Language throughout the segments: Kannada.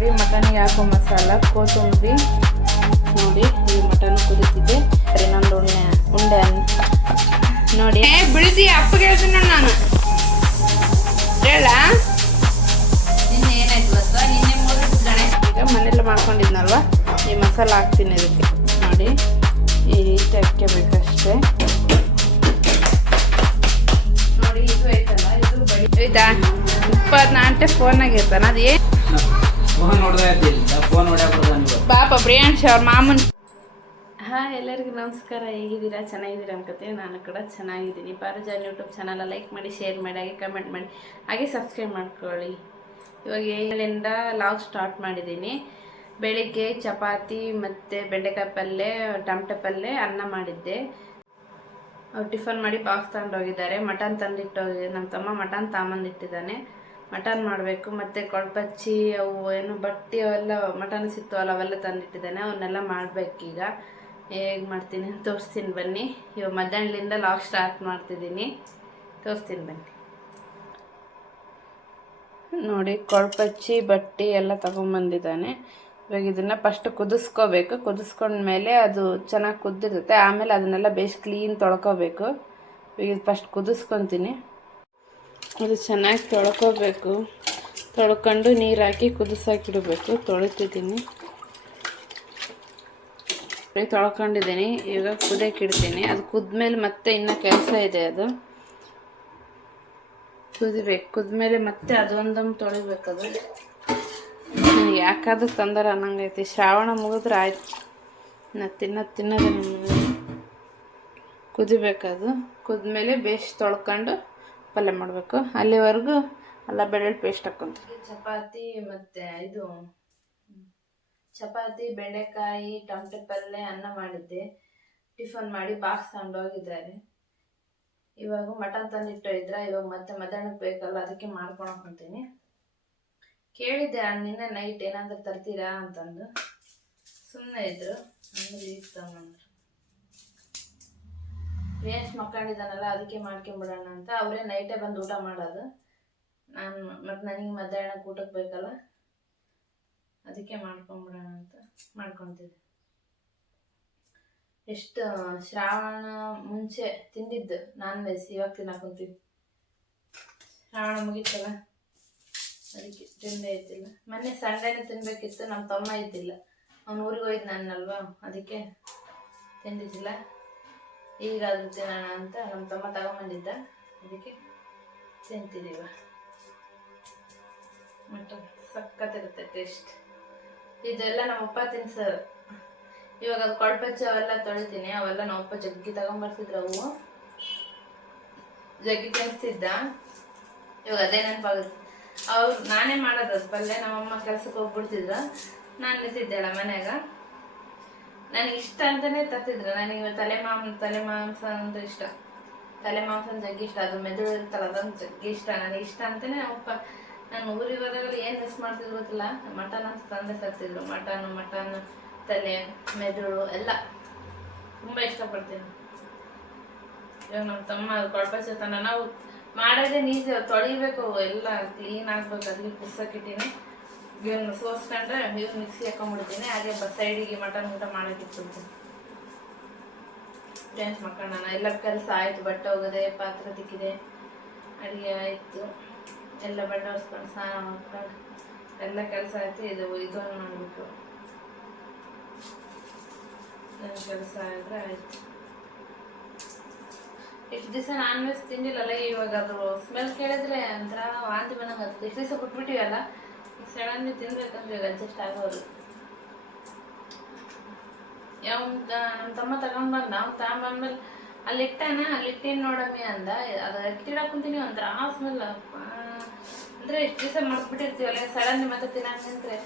ನೋಡಿ ಮಟನ್ಗೆ ಹಾಕೋ ಮಸಾಲ ಕೊತ್ತಂಬರಿ ನೋಡಿ ಈ ಮಟನ್ ಕುದಿತಿದೆ. ಇನ್ನೊಂದು ಉಂಡೆ ನೋಡಿ ಬಿಳಿಸಿ ಅಪ್ಪಗೆ ಹೇಳ್ತೀನಿ ನಾನು ಹೇಳ. ನಿನ್ನೆ ಏನಾಯ್ತು ಗೊತ್ತಾ, ನಿನ್ನೆ 3 ಗಣೇಶ ಈಗ ಮನೆಯಲ್ಲ ಮಾಡ್ಕೊಂಡಿದ್ನಲ್ವ, ಈ ಮಸಾಲ ಹಾಕ್ತೀನಿ ಇದಕ್ಕೆ ನೋಡಿ. ಈ ರೀತಿ ಹಾಕಬೇಕಷ್ಟೇ ನೋಡಿ. ಇದು ಐತಲ್ಲ, ಇದು ಬೈದಾ 24 ಗಂಟೆ ಫೋನಾಗಿರ್ತಾನ. ಅದು ಏನು ಪಾಪ ಪ್ರಿಯಾಂಶ್ ಅವ್ರ ಮಾಮೂನ್. ಹಾಂ, ಎಲ್ಲರಿಗೂ ನಮಸ್ಕಾರ. ಹೇಗಿದ್ದೀರಾ? ಚೆನ್ನಾಗಿದ್ದೀರಾ ಅನ್ಕೋತೀನಿ. ನಾನು ಕೂಡ ಚೆನ್ನಾಗಿದ್ದೀನಿ. ಪಾರುಜಾನ್ ಯೂಟ್ಯೂಬ್ ಚಾನಲ್ ಲೈಕ್ ಮಾಡಿ, ಶೇರ್ ಮಾಡಿ, ಹಾಗೆ ಕಮೆಂಟ್ ಮಾಡಿ, ಹಾಗೆ ಸಬ್ಸ್ಕ್ರೈಬ್ ಮಾಡ್ಕೊಳ್ಳಿ. ಇವಾಗ ಏಳಿಂದ ಲಾಗ್ ಸ್ಟಾರ್ಟ್ ಮಾಡಿದ್ದೀನಿ. ಬೆಳಿಗ್ಗೆ ಚಪಾತಿ ಮತ್ತು ಬೆಂಡೆಕಾಯಿ ಪಲ್ಯ, ಟೊಮಟೊ ಪಲ್ಯ, ಅನ್ನ ಮಾಡಿದ್ದೆ. ಅವ್ರು ಟಿಫನ್ ಮಾಡಿ ಬಾಕ್ಸ್ ತಗೊಂಡೋಗಿದ್ದಾರೆ. ಮಟನ್ ತಂದಿಟ್ಟೋಗಿ ನಮ್ಮ ತಮ್ಮ ಮಟನ್ ತಗೊಂಬಂದಿಟ್ಟಿದ್ದಾನೆ. ಮಟನ್ ಮಾಡಬೇಕು. ಮತ್ತು ಕೊಳ್ಪಚ್ಚಿ ಅವು ಏನು ಬಟ್ಟಿ ಅವೆಲ್ಲ ಮಟನ್ ಸಿಕ್ತವಲ್ಲ ಅವೆಲ್ಲ ತಂದಿಟ್ಟಿದ್ದಾನೆ. ಅವನ್ನೆಲ್ಲ ಮಾಡಬೇಕೀಗ. ಹೇಗೆ ಮಾಡ್ತೀನಿ ತೋರಿಸ್ತೀನಿ ಬನ್ನಿ. ಇವಾಗ ಮಧ್ಯಾಹ್ನದಿಂದ ಲಾಗ್ ಸ್ಟಾರ್ಟ್ ಮಾಡ್ತಿದ್ದೀನಿ, ತೋರಿಸ್ತೀನಿ ಬನ್ನಿ. ನೋಡಿ ಕೊಳ್ಪಚ್ಚಿ ಬಟ್ಟಿ ಎಲ್ಲ ತಗೊಂಬಂದಿದ್ದಾನೆ. ಇವಾಗ ಇದನ್ನು ಫಸ್ಟ್ ಕುದಿಸ್ಕೋಬೇಕು. ಕುದಿಸ್ಕೊಂಡ್ಮೇಲೆ ಅದು ಚೆನ್ನಾಗಿ ಕುದ್ದಿರುತ್ತೆ. ಆಮೇಲೆ ಅದನ್ನೆಲ್ಲ ಬೇಸ್ ಕ್ಲೀನ್ ತೊಳ್ಕೊಬೇಕು. ಈಗ ಫಸ್ಟ್ ಕುದಿಸ್ಕೊತೀನಿ. ಅದು ಚೆನ್ನಾಗಿ ತೊಳ್ಕೊಬೇಕು. ತೊಳ್ಕೊಂಡು ನೀರು ಹಾಕಿ ಕುದಿಸಾಕಿಡಬೇಕು. ತೊಳಿತಿದ್ದೀನಿ, ತೊಳ್ಕೊಂಡಿದ್ದೀನಿ. ಈಗ ಕುದಿಯೋಕೆ ಇಡ್ತೀನಿ. ಅದು ಕುದ್ಮೇಲೆ ಮತ್ತೆ ಇನ್ನೂ ಕೆಲಸ ಇದೆ. ಅದು ಕುದಿಬೇಕು. ಕುದ್ಮೇಲೆ ಮತ್ತೆ ಅದೊಂದೊಂದು ತೊಳಿಬೇಕದು. ನನಗೆ ಯಾಕಾದ್ರೂ ತೊಂದರೆ ಅನ್ನಂಗೈತಿ. ಶ್ರಾವಣ ಮುಗಿದ್ರೆ ಆಯ್ತು, ನಾನು ತಿನ್ನೋದೇ ಕುದಿಬೇಕದು. ಕುದ್ಮೇಲೆ ಬೇಸ್ ತೊಳ್ಕೊಂಡು ಪಲ್ಯ ಮಾಡಬೇಕು. ಅಲ್ಲಿವರೆಗೂ ಅಲ್ಲ ಬೆಳ್ಳುಳ್ಳಿ ಪೇಸ್ಟ್ ಹಾಕ್ಕೊಂತೀನಿ. ಚಪಾತಿ ಬೆಂಡೆಕಾಯಿ ಟೊಮಟೊ ಪಲ್ಯ ಅನ್ನ ಮಾಡಿದ್ದೆ. ಟಿಫನ್ ಮಾಡಿ ಬಾಕ್ಸ್ ತಗೊಂಡೋಗಿದ್ದಾರೆ. ಇವಾಗ ಮಟನ್ ತಂದಿಟ್ಟು ಇದ್ರೆ ಇವಾಗ ಮತ್ತೆ ಮಧ್ಯಾಹ್ನಕ್ಕೆ ಬೇಕಲ್ಲ, ಅದಕ್ಕೆ ಮಾಡ್ಕೊಂಡು ಹೋಗ್ತೀನಿ. ಕೇಳಿದ್ದೆ ನಿನ್ನೆ ನೈಟ್ ಏನಾದರೂ ತರ್ತೀರಾ ಅಂತಂದು. ಸುಮ್ಮನೆ ಇದ್ರು. ಅಂದ್ರೆ ಈಗ ತಗೊಂಡ್ರು. ಪ್ರಿಯಾಂಶ್ ಮಕ್ಕಳಿದ್ದಾನಲ್ಲ, ಅದಕ್ಕೆ ಮಾಡ್ಕೊಂಬಿಡೋಣ ಅಂತ. ಅವರೇ ನೈಟೇ ಬಂದು ಊಟ ಮಾಡೋದು. ನಾನು ಮತ್ತು ನನಗೆ ಮಧ್ಯಾಹ್ನಕ್ಕೆ ಊಟಕ್ಕೆ ಬೇಕಲ್ಲ, ಅದಕ್ಕೆ ಮಾಡ್ಕೊಂಬಿಡೋಣ ಅಂತ ಮಾಡ್ಕೊತಿದ್ದೆ. ಎಷ್ಟು ಶ್ರಾವಣ ಮುಂಚೆ ತಿಂದಿದ್ದು ನಾನ್ ವೆಜ್, ಇವಾಗ ತಿನ್ನಕೊಂತೀವಿ. ಶ್ರಾವಣ ಮುಗೀತಲ್ಲ, ಅದಕ್ಕೆ ತಿಂದೇ ಇದ್ದಿಲ್ಲ. ಮೊನ್ನೆ ಸಂಡೇನೆ ತಿನ್ಬೇಕಿತ್ತು, ನಮ್ಮ ತಮ್ಮ ಇದ್ದಿಲ್ಲ. ಅವ್ನು ಊರಿಗೆ ಹೋಯ್ತು ನನ್ನಲ್ವಾ, ಅದಕ್ಕೆ ತಿಂದಿದ್ದಿಲ್ಲ. ಈಗ ಅದು ತಿನ್ನೋಣ ಅಂತ ನಮ್ಮ ತಮ್ಮ ತಗೊಂಬಂದಿದ್ದ, ಅದಕ್ಕೆ ತಿಂತಿದ್ದೀವ. Mutton ಸಖತ್ತಿರುತ್ತೆ taste. ಇದೆಲ್ಲ ನಮ್ಮಪ್ಪ ತಿನ್ಸೋರು. ಇವಾಗ ಅದು ಕೊಳ್ಪಚ್ಚಿ ಅವೆಲ್ಲ ತೊಳಿತೀನಿ. ಅವೆಲ್ಲ ನಮ್ಮಪ್ಪ ಜಗ್ಗಿ ತಗೊಂಬರ್ತಿದ್ರು. ಅವು ಜಗ್ಗಿ ತಿನ್ನಿಸ್ತಿದ್ದ. ಇವಾಗ ಅದೇ ನೆನಪಾಗುತ್ತೆ. ಅವ್ರು ನಾನೇ ಮಾಡೋದು ಅದು ಪಲ್ಯ. ನಮ್ಮಮ್ಮ ಕೆಲ್ಸಕ್ಕೆ ಹೋಗ್ಬಿಡ್ತಿದ್ರು, ನಾನು ನಿಂತಿದ್ದೆಲ್ಲ ಮನ್ಯಾಗ. ನನಗೆ ಇಷ್ಟ ಅಂತಲೇ ತರ್ತಿದ್ರು. ನನಗೆ ತಲೆ ಮಾಂಸ ಅಂದ್ರೆ ಇಷ್ಟ. ತಲೆ ಮಾಂಸ ಜಗ್ಗಿ ಇಷ್ಟ. ಅದು ಮೆದುಳು ಇರ್ತಲ್ಲ, ಅದೊಂದು ಜಗ್ಗಿ ಇಷ್ಟ. ನನಗೆ ಇಷ್ಟ ಅಂತಲೇ ನಮ್ಮಪ್ಪ ನಾನು ಊರಿಗೆ ಹೋದಾಗಲೂ ಏನು ಮಿಸ್ ಮಾಡ್ತಿದ್ರು ಗೊತ್ತಿಲ್ಲ, ಮಟನ್ ಅಂತ ತಂದೆ ತರ್ತಿದ್ರು. ಮಟನ್ ತಲೆ ಮೆದುಳು ಎಲ್ಲ ತುಂಬ ಇಷ್ಟಪಡ್ತೀನಿ. ಇವಾಗ ನಮ್ಮ ತಮ್ಮ ಕೊಳ್ಪಚ್ಚಿ ತನ ನಾವು ಮಾಡೋದೇ ನೀರು ತೊಳಿಬೇಕು, ಎಲ್ಲ ಕ್ಲೀನ್ ಆಗ್ಬೇಕು. ಅದಕ್ಕೆ ಕುದಿಸೋಕಿಟ್ಟಿನಿ. ಇವನ್ನ ಸೋಸ್ಕೊಂಡ್ರೆ ಇವ್ನು ಮಿಕ್ಸಿ ಹಾಕೊಂಡ್ಬಿಡ್ತೀನಿ. ಹಾಗೆ ಸೈಡಿಗೆ ಮಟನ್ ಊಟ ಮಾಡೋಕ್ಕಿಟ್ಬಿಡ್ತೀನಿ. ಫ್ರೆಂಡ್ಸ್ ಮಕ್ಕಳು ನಾನು ಎಲ್ಲ ಕೆಲಸ ಆಯಿತು. ಬಟ್ಟೆ ಹೋಗೋದೆ, ಪಾತ್ರೆ ತಿಕ್ಕಿದೆ, ಅಡುಗೆ ಆಯಿತು, ಎಲ್ಲ ಬಟ್ಟೆ ಹೊರ್ಸ್ಕೊಂಡು ಸ್ನಾನ ಮಾಡ್ಕೊಂಡು ಎಲ್ಲ ಕೆಲಸ ಆಯಿತು. ಇದನ್ನು ಮಾಡಬೇಕು. ನನ್ನ ಕೆಲಸ ಆದರೆ ಆಯಿತು. ಎಷ್ಟು ದಿವಸ ನಾನ್ ವೆಜ್ ತಿಂದಿಲ್ಲಲ್ಲ, ಇವಾಗ ಅದು ಸ್ಮೆಲ್ ಕೇಳಿದ್ರೆ ಒಂಥರ ವಾಂತಿ ಬಂದಂಗೆ ಆಗ್ತದೆ. ಎಷ್ಟು ದಿವಸ ಬಿಟ್ಬಿಟ್ಟಿವಲ್ಲ, ಸಡನ್ಲಿ ತಿನ್ಬೇಕಂದ್ರೆ ಇವಾಗ ಅಡ್ಜಸ್ಟ್ ಆಗೋದು. ನಮ್ಮ ತಮ್ಮ ತಗೊಂಡ್ಬಂದ. ನಾವು ತಗೊಂಡ್ಬಂದ್ಮೇಲೆ ಅಲ್ಲಿಟ್ಟೇನು ನೋಡಮ್ಮಿ ಅಂದ. ಅದು ಎತ್ತಿಡಕ್ಕೆ ಕುಂತೀನಿ, ಒಂಥರ ಸ್ಮೆಲ್. ಅಂದರೆ ಎಷ್ಟು ದಿವಸ ಮರ್ತ್ಬಿಟ್ಟಿರ್ತೀವಲ್ಲ, ಸಡನ್ಲಿ ಮತ್ತೆ ತಿನ್ನಕ್ಕೆ ನಿಂತ್ರೆ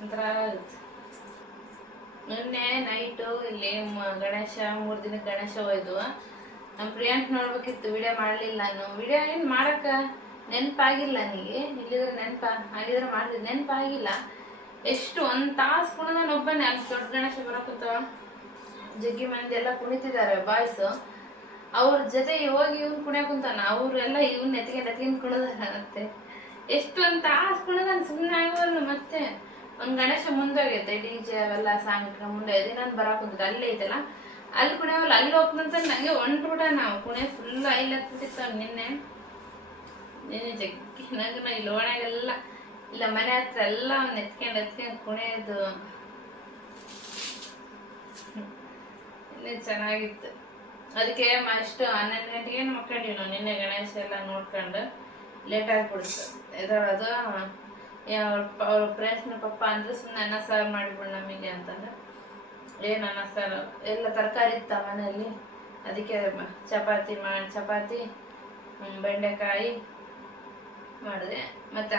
ಒಂಥರ ಆಗುತ್ತೆ. ನಿನ್ನೆ ನೈಟು ಇಲ್ಲಿ ಗಣೇಶ 3 ದಿನಕ್ಕೆ ಗಣೇಶ ಹೋಯ್ದು. ನಮ್ಮ ಪ್ರಿಯಾಂಕ್ ನೋಡ್ಬೇಕಿತ್ತು, ವಿಡಿಯೋ ಮಾಡಲಿಲ್ಲ ನಾನು. ವಿಡಿಯೋ ಏನು ಮಾಡೋಕ್ಕೆ ನೆನಪಾಗಿಲ್ಲ ನನಗೆ. ಇಲ್ಲಿದ್ರೆ ಆಗಿದ್ರೆ ಮಾಡ್ತಿದ್ದೆ, ನೆನಪಾಗಿಲ್ಲ. ಎಷ್ಟು 1 ತಾಸು ಕುಣಿದ ಒಬ್ಬನೇ. ಅಲ್ಲಿ ದೊಡ್ಡ ಗಣೇಶ ಬರೋಕತ್ತವ, ಜಗ್ಗಿ ಮಂದಿ ಎಲ್ಲ ಕುಣಿತಿದ್ದಾರೆ ಬಾಯ್ಸು. ಅವ್ರ ಜೊತೆ ಹೋಗಿ ಇವ್ನು ಕುಣಿಯಕ್ಕೆ ಕುಂತಾನ. ಅವರೆಲ್ಲ ಇವ್ನ ಎತ್ಕೊಂಡು ಕುಣಿದಾರಂತೆ. ಎಷ್ಟು 1 ತಾಸು ಕುಣಿದ ಸುಮ್ಮನೆ ಆಗೋಲ್ಲ. ಮತ್ತೆ ಒಂದು ಗಣೇಶ ಮುಂದೋಗೈತೆ DJ ಅವೆಲ್ಲ ಸಾಂಗ್ ಇಟ್ಕೊಂಡು ಮುಂದೆ ಇದೆ. ನಾನು ಬರಾಕ್ ಕುಂತಿದ್ದೆ ಅಲ್ಲೇ ಐತಲ್ಲ, ಅಲ್ಲಿ ಕುಣಿಯವಲ್ಲ, ಅಲ್ಲಿ ಹೋಗ್ತಂತ ನಂಗೆ ಹೊಂಟ್ಬಿಡ. ನಾವು ಕುಣಿಯ ಫುಲ್ ಐಲ್ ಹತ್ಬಿಟ್ಟಿತ್ತು ನಿನ್ನೆ ಜಗ್ಗಿ ನಂಗೆ ಇಲ್ಲಿ ಓಣಾಗೆಲ್ಲ ಇಲ್ಲ ಮನೆ ಹತ್ರ ಎಲ್ಲ ಅವ್ನು ಎತ್ಕೊಂಡು ಕುಣಿಯೋದು ಇನ್ನೇ ಚೆನ್ನಾಗಿತ್ತು. ಅದಕ್ಕೆ ಇಷ್ಟು 11 ಗಂಟೆಗೆ ಮಕ್ಕಂಡಿವಿ ನಾವು ನಿನ್ನೆ. ಗಣೇಶ ಎಲ್ಲ ನೋಡ್ಕೊಂಡು ಲೇಟ್ ಆಗಿಬಿಡ್ತು ಎದೋಳದು. ಅವ್ರ ಫ್ರೆಂಡ್ಸ್ನ ಪಪ್ಪ ಅಂದ್ರೆ ಸುಮ್ಮನೆ ಅನ್ನ ಸಾರು ಮಾಡಿಬಿಡು ನಮಗೆ ಅಂತಂದ್ರೆ, ಏನು ಅನ್ನ ಸಾರು ಎಲ್ಲ ತರಕಾರಿ ಇತ್ತ ಮನೆಯಲ್ಲಿ, ಅದಕ್ಕೆ ಚಪಾತಿ ಬೆಂಡೆಕಾಯಿ ಮಾಡಿದೆ. ಮತ್ತು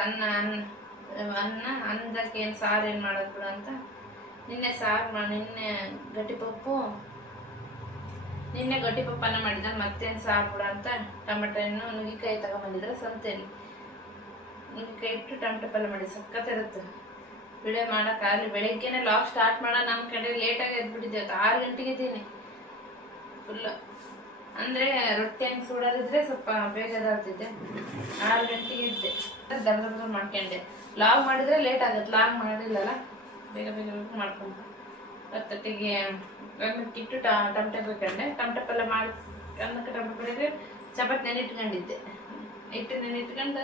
ಅನ್ನಕ್ಕೆ ಏನು ಸಾರು ಏನು ಮಾಡೋದು ಬಿಡು ಅಂತ ನಿನ್ನೆ ನಿನ್ನೆ ಗಟ್ಟಿಪಪ್ಪನ ಮಾಡಿದ. ಮತ್ತೇನು ಸಾರು ಬಿಡ ಅಂತ ಟೊಮೆಟೊ ಹಣ್ಣು ನುಗ್ಗಿಕಾಯಿ ತಗೊಂಬಂದಿದ್ರೆ ಸಂತೆಯಲ್ಲಿ, ನುಗ್ಗಿಕಾಯಿ ಇಟ್ಟು ಟೊಮೆಟೊ ಪಲ್ಯ ಮಾಡಿ ಸಕ್ಕತ್ತಿರುತ್ತೆ. ವಿಡಿಯೋ ಮಾಡೋಕ್ಕಾಗಲಿ. ಬೆಳಗ್ಗೆನೆ ಲಾಗ್ ಸ್ಟಾರ್ಟ್ ಮಾಡೋ ನಮ್ಮ ಕಡೆ ಲೇಟಾಗಿ ಎದ್ಬಿಟ್ಟಿದ್ದೆ. 6 ಗಂಟೆಗೆ ಇದ್ದೀನಿ ಫುಲ್ಲು. ಅಂದರೆ ರೊಟ್ಟಿ ಹಂಗೆ ಸುಡೋದಿದ್ರೆ ಸ್ವಲ್ಪ ಬೇಗ ಎದ್ದಾಳ್ತಿದ್ದೆ. 6 ಗಂಟೆಗೆ ಇದ್ದೆ. ದಬ್ಬ ಮಾಡ್ಕೊಂಡೆ. ಲಾಗ್ ಮಾಡಿದರೆ ಲೇಟ್ ಆಗುತ್ತೆ, ಲಾಗ್ ಮಾಡಿಲ್ಲಲ್ಲ ಬೇಗ ಮಾಡ್ಕೊಂಡು 10:30ಗೆ ಅನ್ನಕ್ಕಿಟ್ಟು ಟೊಮೆಟೊ ಬೇಕಂಡೆ. ಟೊಮೆಟೊ ಪಲ್ಯ ಮಾಡಿ ಅನ್ನಕ್ಕೆ ಟೊಮೆಟೊ ಪಲ್ಯಕ್ಕೆ ಚಪಾತಿ ನೆನಿಟ್ಕೊಂಡಿದ್ದೆ. ನೆನಿಟ್ಕೊಂಡು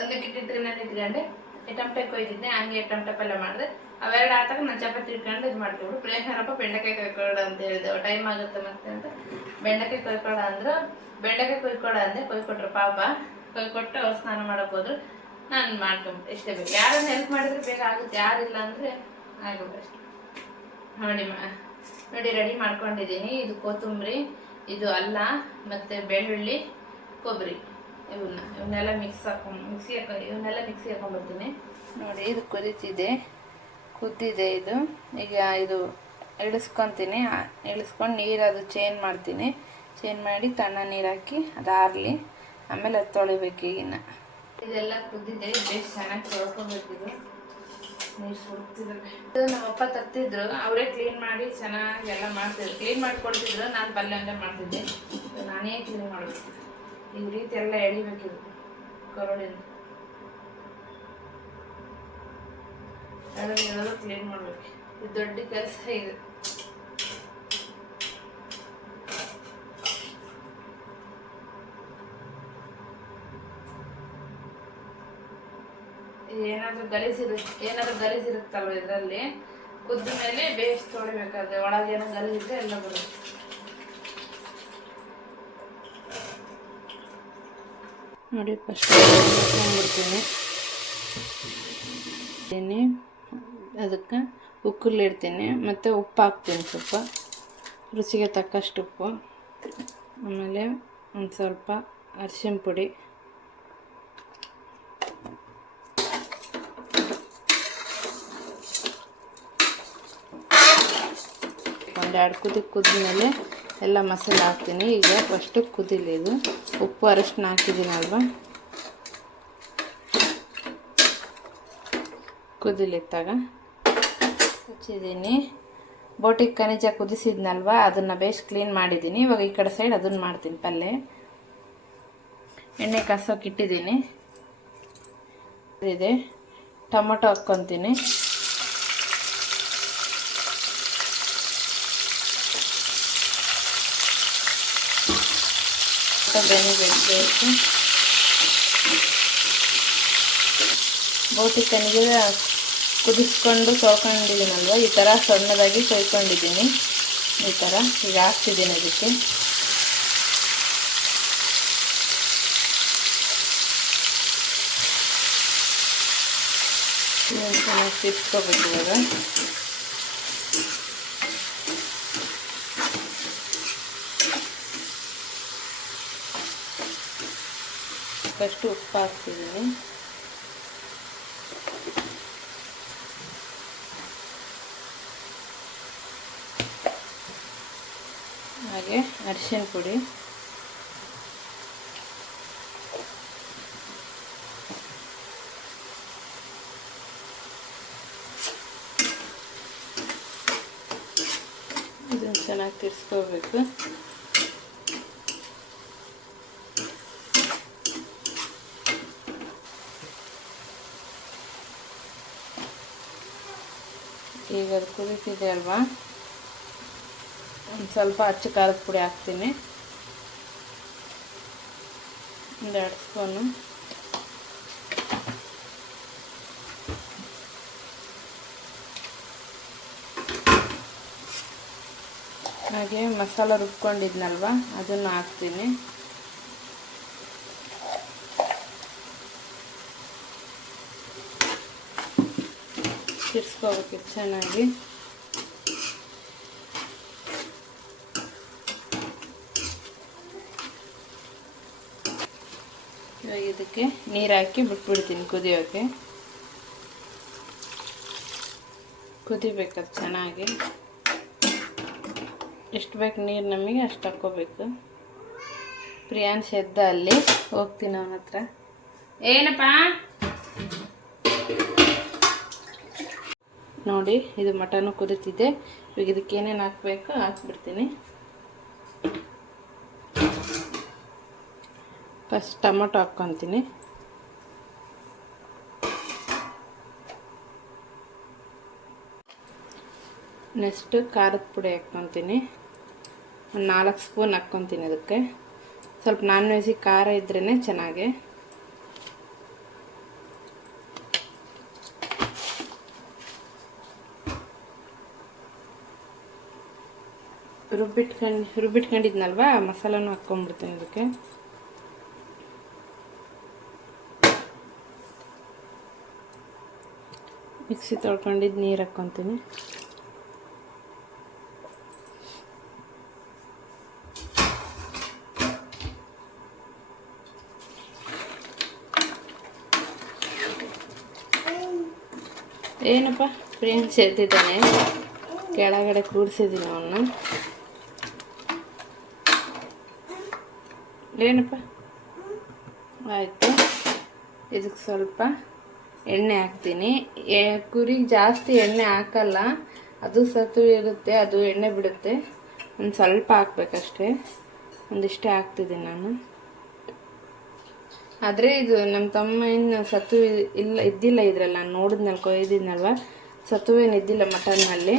ಅನ್ನಕ್ಕಿಟ್ಟು ನೆನಿಟ್ಕೊಂಡೆ. ಟೊಮೆಟೊ ಕೊಯ್ದಿದ್ದೆ, ಹಂಗೆ ಟೊಮೆಟೊ ಪಲ್ಯ ಮಾಡಿದೆ. ಅವೆರಡು ಆದಾಗ ನಾನು ಚಪಾತಿ ಇಟ್ಕೊಂಡು ಇದು ಮಾಡ್ಕೊಂಡು ಪ್ರೇಮರಪ್ಪ ಬೆಂಡೆಕಾಯಿ ಕೊಯ್ಕೊಡ ಅಂತ ಹೇಳಿದೆ. ಟೈಮ್ ಆಗುತ್ತೆ ಮತ್ತೆ ಅಂತ ಬೆಂಡೆಕಾಯಿ ಕೊಯ್ಕೊಡ ಅಂದರು. ಬೆಂಡೆಕಾಯಿ ಕೊಯ್ಕೊಡ ಅಂದೆ, ಕೊಯ್ಕೊಟ್ರು ಪಾಪ. ಕೊಯ್ಕೊಟ್ಟು ಅವ್ರು ಸ್ನಾನ ಮಾಡೋಕೆ ಹೋದ್ರು. ನಾನು ಮಾಡ್ಕೊಂಬಿಟ್ಟೆ ಇಷ್ಟೇ. ಬೇಕು ಯಾರನ್ನ ಹೆಲ್ಪ್ ಮಾಡಿದ್ರೆ ಬೇಗ ಆಗುತ್ತೆ, ಯಾರಿಲ್ಲ ಅಂದರೆ ಆಗುತ್ತೆ ಅಷ್ಟೆ. ನೋಡಿ ರೆಡಿ ಮಾಡ್ಕೊಂಡಿದ್ದೀನಿ. ಇದು ಕೊತ್ತಂಬರಿ, ಇದು ಅಲ್ಲ ಮತ್ತು ಬೆಳ್ಳುಳ್ಳಿ, ಕೊಬ್ಬರಿ, ಇವನ್ನೆಲ್ಲ ಇವನ್ನೆಲ್ಲ ಮಿಕ್ಸಿ ಹಾಕೊಂಡ್ಬರ್ತೀನಿ. ನೋಡಿ ಇದು ಕುದ್ದಿದೆ ಇದು. ಈಗ ಇದು ಇಳಿಸ್ಕೊತೀನಿ. ಇಳಿಸ್ಕೊಂಡು ನೀರು ಅದು ಚೇಂಜ್ ಮಾಡ್ತೀನಿ. ಚೇಂಜ್ ಮಾಡಿ ತಣ್ಣ ನೀರು ಹಾಕಿ ಅದು ಆರಲಿ, ಆಮೇಲೆ ಅದು ತೊಳಿಬೇಕು. ಈಗಿನ ಇದೆಲ್ಲ ಕುದ್ದಿದೆ, ಬೇಸ್ ಚೆನ್ನಾಗಿ ತೊಳ್ಕೊಬೇಕಿದು. ನೀರು ಸುಡ್ತಿದ್ರು. ಇದು ನಮ್ಮಪ್ಪ ತತ್ತಿದ್ರು, ಅವರೇ ಕ್ಲೀನ್ ಮಾಡಿ ಚೆನ್ನಾಗಿ ಎಲ್ಲ ಮಾಡ್ತಿದ್ರು. ಕ್ಲೀನ್ ಮಾಡಿ ಕೊಡ್ತಿದ್ರು, ನಾನು ಪಲ್ಯ ಅಂದರೆ ಮಾಡ್ತಿದ್ದೆ. ನಾನೇ ಕ್ಲೀನ್ ಮಾಡಬೇಕು. ಈ ರೀತಿ ಎಲ್ಲ ಎಳಿಬೇಕಿದು ಕರೋಡಿಂದ ಎಳೆದು ಕ್ಲೀನ್ ಮಾಡ್ಬೇಕು. ಇದು ದೊಡ್ಡ ಕೆಲಸ. ಇದು ಏನಾದರೂ ಗಲೀಜಿರುತ್ತಲ್ವ ಇದರಲ್ಲಿ, ಕುದ್ದ ಮೇಲೆ ಬೇಸ್ ತೊಳಿಬೇಕಾದ್ರೆ ಒಳಗೆ ಏನೋ ಗಲೀಜಿದ್ರೆ ಎಲ್ಲ ಬರುತ್ತೆ. ನೋಡಿ ಫಸ್ಟ್ ಹಾಕ್ಬಿಡ್ತೀನಿ. ಅದಕ್ಕೆ ಉಕ್ಕುಲ್ಲಿಡ್ತೀನಿ ಮತ್ತು ಉಪ್ಪು ಹಾಕ್ತೀನಿ, ಸ್ವಲ್ಪ ರುಚಿಗೆ ತಕ್ಕಷ್ಟು ಉಪ್ಪು. ಆಮೇಲೆ ಒಂದು ಸ್ವಲ್ಪ ಅರಿಶಿನ ಪುಡಿ, ಒಂದೆರಡು ಕುದಿದ್ಮೇಲೆ ಎಲ್ಲ ಮಸಾಲೆ ಹಾಕ್ತೀನಿ. ಈಗ ಫಸ್ಟು ಕುದಿಲಿ. ಇದು ಉಪ್ಪು ಅರಿಶಿನ ಹಾಕಿದ್ದೀನಲ್ವ, ಕುದಿಲಿತ್ತಾಗ ಹಚ್ಚಿದ್ದೀನಿ. ಬೋಟಿ ಖನಿಜ ಕುದಿಸಿದ್ನಲ್ವ, ಅದನ್ನು ಬೇಸ್ ಕ್ಲೀನ್ ಮಾಡಿದ್ದೀನಿ. ಇವಾಗ ಈ ಕಡೆ ಸೈಡ್ ಅದನ್ನು ಮಾಡ್ತೀನಿ ಪಲ್ಯ. ಎಣ್ಣೆ ಕಾಸೋಕೆ ಇಟ್ಟಿದ್ದೀನಿ. ಇದೆ ಟೊಮೊಟೊ ಹಾಕ್ಕೊತೀನಿ. ಬೆನಿಬೇಕು. ಬೋಟಿ ಖನಿಜ ಕುದಿಸ್ಕೊಂಡು ತೊಳ್ಕೊಂಡಿದ್ದೀನಲ್ವ, ಈ ಥರ ಸಣ್ಣದಾಗಿ ಕೊಯ್ಕೊಂಡಿದ್ದೀನಿ. ಈ ಥರ ಈಗ ಹಾಕ್ತಿದ್ದೀನಿ ಅದಕ್ಕೆ. ಚೆನ್ನಾಗಿ ತಿರ್ಸ್ಕೋಬೇಕು. ಇವಾಗ ಫಸ್ಟು ಉಪ್ಪು ಹಾಕ್ತಿದ್ದೀನಿ. ಹಾಗೆ ಅರಿಶಿನ ಪುಡಿ, ಇದನ್ನು ಚೆನ್ನಾಗಿ ತಿರ್ಸ್ಕೋಬೇಕು. ಈಗ ಅದು ಕುದೀತಿದೆ ಅಲ್ವಾ, ಒಂದು ಸ್ವಲ್ಪ ಅಚ್ಚ ಖಾರದ ಪುಡಿ ಹಾಕ್ತೀನಿ, 1-2 ಸ್ಪೂನು. ಹಾಗೆ ಮಸಾಲ ರುಬ್ಕೊಂಡಿದ್ನಲ್ವ ಅದನ್ನು ಹಾಕ್ತೀನಿ. ತಿರ್ಸ್ಕೋಬೇಕು ಚೆನ್ನಾಗಿ. ಇವಾಗ ಇದಕ್ಕೆ ನೀರು ಹಾಕಿ ಬಿಟ್ಬಿಡ್ತೀನಿ ಕುದಿಯೋಕ್ಕೆ. ಕುದಿಬೇಕದು ಚೆನ್ನಾಗಿ. ಎಷ್ಟು ಬೇಕು ನೀರು ನಮಗೆ ಅಷ್ಟು ಹಾಕ್ಕೋಬೇಕು. ಪ್ರಿಯಾಂಶ್ ಎದ್ದ ಅಲ್ಲಿ, ಹೋಗ್ತೀನಿ ಅವನ ಹತ್ರ. ಏನಪ್ಪ ನೋಡಿ, ಇದು ಮಟನು ಕುದೀತಿದೆ. ಇವಾಗ ಇದಕ್ಕೆ ಏನೇನು ಹಾಕಬೇಕು ಹಾಕ್ಬಿಡ್ತೀನಿ. First tomato ಹಾಕ್ಕೊತೀನಿ. ನೆಕ್ಸ್ಟು ಖಾರದ ಪುಡಿ ಹಾಕ್ಕೊತೀನಿ. ಒಂದು 4 ಸ್ಪೂನ್ ಹಾಕ್ಕೊತೀನಿ. ಅದಕ್ಕೆ ಸ್ವಲ್ಪ ನಾನ್ ವೆಜ್ಜಿಗೆ ಖಾರ ಇದ್ರೇ ಚೆನ್ನಾಗಿ. ರುಬ್ಬಿಟ್ಕೊಂಡಿದ್ನಲ್ವ ಮಸಾಲನೂ ಹಾಕ್ಕೊಂಡ್ಬಿಡ್ತೀನಿ ಇದಕ್ಕೆ. ಮಿಕ್ಸಿ ತೊಳ್ಕೊಂಡಿದ್ದು ನೀರು ಹಾಕ್ಕೊತೀನಿ. ಏನಪ್ಪ ಪ್ರಿಯಾಂಶ್ ಎದ್ದಿದ್ದಾನೆ, ಕೆಳಗಡೆ ಕೂರಿಸಿದ್ದೀನಿ ಅವನ್ನ. ಏನಪ್ಪ ಆಯಿತು. ಇದಕ್ಕೆ ಸ್ವಲ್ಪ ಎಣ್ಣೆ ಹಾಕ್ತೀನಿ. ಕುರಿಗೆ ಜಾಸ್ತಿ ಎಣ್ಣೆ ಹಾಕಲ್ಲ, ಅದು ಸತ್ತು ಇರುತ್ತೆ, ಅದು ಎಣ್ಣೆ ಬಿಡುತ್ತೆ. ಒಂದು ಸ್ವಲ್ಪ ಹಾಕ್ಬೇಕಷ್ಟೇ, ಒಂದಿಷ್ಟೇ ಹಾಕ್ತಿದ್ದೀನಿ ನಾನು. ಆದರೆ ಇದು ನಮ್ಮ ತಮ್ಮ ಏನು ಸತ್ತು ಇದ್ದಿಲ್ಲ ಇದ್ರಲ್ಲಿ. ನಾನು ನೋಡಿದ್ನಲ್ಲ, ಕೊಯ್ದಿದ್ನಲ್ವ, ಸತ್ತುವೇನು ಇದ್ದಿಲ್ಲ ಮಟನ್ನಲ್ಲಿ.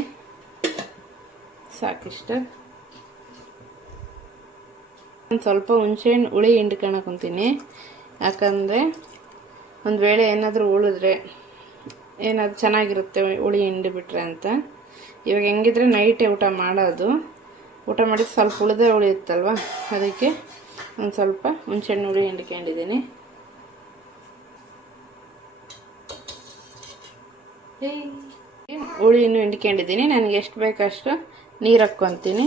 ಸಾಕಿಷ್ಟ. ಒಂದು ಸ್ವಲ್ಪ ಹುಣಸೆಹಣ್ಣು ಹುಳಿ ಹಿಂಡ್ಕೊಳಕೊಂತೀನಿ. ಯಾಕಂದರೆ ಒಂದು ವೇಳೆ ಏನಾದರೂ ಉಳಿದ್ರೆ ಏನಾದರೂ ಚೆನ್ನಾಗಿರುತ್ತೆ ಹುಳಿ ಹಿಂಡಿಬಿಟ್ರೆ ಅಂತ. ಇವಾಗ ಹೆಂಗಿದ್ರೆ ನೈಟೇ ಊಟ ಮಾಡೋದು. ಊಟ ಮಾಡಿ ಸ್ವಲ್ಪ ಉಳಿದೇ ಉಳಿಯುತ್ತಲ್ವ, ಅದಕ್ಕೆ ಒಂದು ಸ್ವಲ್ಪ ಹುಣಸೆಹಣ್ಣು ಹುಳಿ ಹಿಂಡ್ಕೊಂಡಿದ್ದೀನಿ. ಹುಳಿನೂ ಹಿಂಡ್ಕೊಂಡಿದ್ದೀನಿ. ನನಗೆ ಎಷ್ಟು ಬೇಕಷ್ಟು ನೀರು ಹಾಕ್ಕೊತೀನಿ.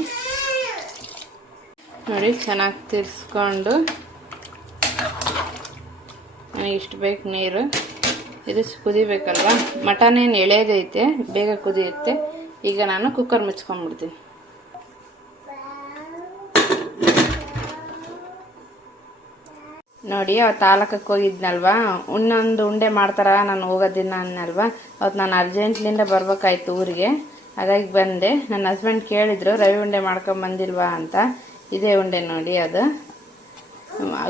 ನೋಡಿ, ಚೆನ್ನಾಗಿ ತಿರ್ಸ್ಕೊಂಡು ನನಗೆ ಇಷ್ಟು ಬೇಕು ನೀರು. ಇದು ಕುದಿಬೇಕಲ್ವ, ಮಟನ್ ಏನು ಎಳೆದೈತೆ, ಬೇಗ ಕುದಿಯುತ್ತೆ. ಈಗ ನಾನು ಕುಕ್ಕರ್ ಮುಚ್ಕೊಂಡ್ಬಿಡ್ತೀನಿ. ನೋಡಿ, ಅವತ್ತು ತಾಲೂಕಕ್ಕೆ ಹೋಗಿದ್ನಲ್ವ, ಇನ್ನೊಂದು ಉಂಡೆ ಮಾಡ್ತಾರ ನಾನು ಹೋಗೋದಿನ ಅನ್ನಲ್ವ. ಅವತ್ತು ನಾನು ಅರ್ಜೆಂಟ್ಲಿಂದ ಬರ್ಬೇಕಾಯ್ತು ಊರಿಗೆ, ಹಾಗಾಗಿ ಬಂದೆ. ನನ್ನ ಹಸ್ಬೆಂಡ್ ಕೇಳಿದ್ರು ರವೆ ಉಂಡೆ ಮಾಡ್ಕೊಂಬಂದಿಲ್ವಾ ಅಂತ. ಇದೇ ಉಂಡೆ ನೋಡಿ, ಅದು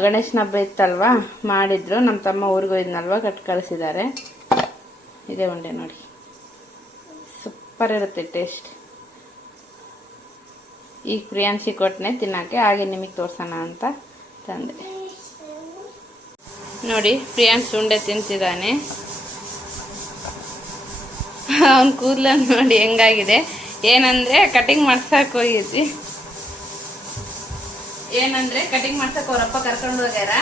ಗಣೇಶನ ಹಬ್ಬ ಇತ್ತಲ್ವ, ಮಾಡಿದ್ರು. ನಮ್ಮ ತಮ್ಮ ಊರಿಗೆ ಹೋಗಿದ್ನಲ್ವ, ಕಟ್ ಕಳಿಸಿದ್ದಾರೆ. ಇದೇ ಉಂಡೆ ನೋಡಿ, ಸೂಪರ್ ಇರುತ್ತೆ ಟೇಸ್ಟ್. ಈಗ ಪ್ರಿಯಾಂಶಿ ಕೊಟ್ಟನೆ ತಿನ್ನೋಕ್ಕೆ, ಹಾಗೆ ನಿಮಗೆ ತೋರ್ಸೋಣ ಅಂತ ತಂದೆ. ನೋಡಿ, ಪ್ರಿಯಾಂಶ್ ಉಂಡೆ ತಿಂತಿದ್ದಾನೆ. ಅವನ ಕೂದಲ ನೋಡಿ ಹೆಂಗಾಗಿದೆ. ಏನಂದರೆ ಕಟಿಂಗ್ ಮಾಡ್ಸಕ್ಕೆ ಹೋಗಿದ್ವಿ. ಏನಂದರೆ ಕಟಿಂಗ್ ಮಾಡ್ಸಕ್ಕೆ ಅವರಪ್ಪ ಕರ್ಕೊಂಡು ಹೋಗ್ಯಾರ.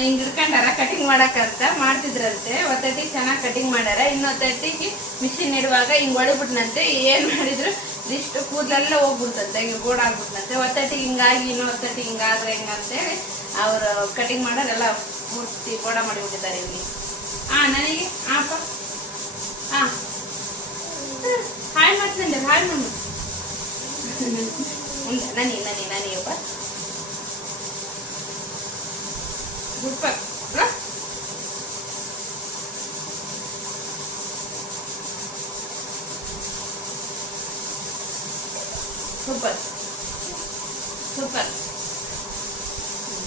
ಹಿಂಗೆ ಹಿಡ್ಕೊಂಡಾರ ಕಟಿಂಗ್ ಮಾಡೋಕ್ಕಂತ ಮಾಡ್ತಿದ್ರಂತೆ. ಒತ್ತಟ್ಟಿಗೆ ಚೆನ್ನಾಗಿ ಕಟಿಂಗ್ ಮಾಡ್ಯಾರ. ಇನ್ನೊತ್ತಟ್ಟಿಗೆ ಮಿಷಿನ್ ಇಡುವಾಗ ಹಿಂಗೆ ಹೊಡಿಬಿಟ್ನಂತೆ. ಏನು ಮಾಡಿದ್ರು ಇಷ್ಟು ಕೂದಲೆಲ್ಲ ಹೋಗ್ಬಿಡ್ತಂತೆ, ಹಿಂಗೆ ಗೋಡಾಗ್ಬಿಟ್ನಂತೆ. ಒತ್ತಟ್ಟಿಗೆ ಹಿಂಗಾಗಿ ಇನ್ನೊತ್ತಟ್ಟಿಗೆ ಹಿಂಗಾದ್ರೆ ಹಿಂಗಂತೇಳಿ ಅವರು ಕಟಿಂಗ್ ಮಾಡೋರೆಲ್ಲ ಪೂರ್ತಿ ಗೋಡ ಮಾಡಿಬಿಟ್ಟಿದ್ದಾರೆ ಇಲ್ಲಿ. ನನಗೆ ಅಪ್ಪ ಹಾಯ್ ಮಾಡ್ತಂದೆ, ಹಾಯ್ ಮಾಡಿ ನನಗಪ್ಪ ಸೂಪರ್. Super super.